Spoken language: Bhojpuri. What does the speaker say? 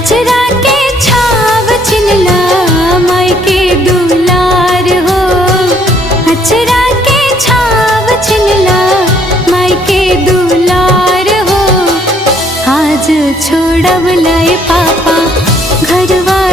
अचरा के छाव छिनला माई के दुलार हो। अचरा के छाव छिनला माई के दुलार हो। आज छोड़ब लाए पापा घरवा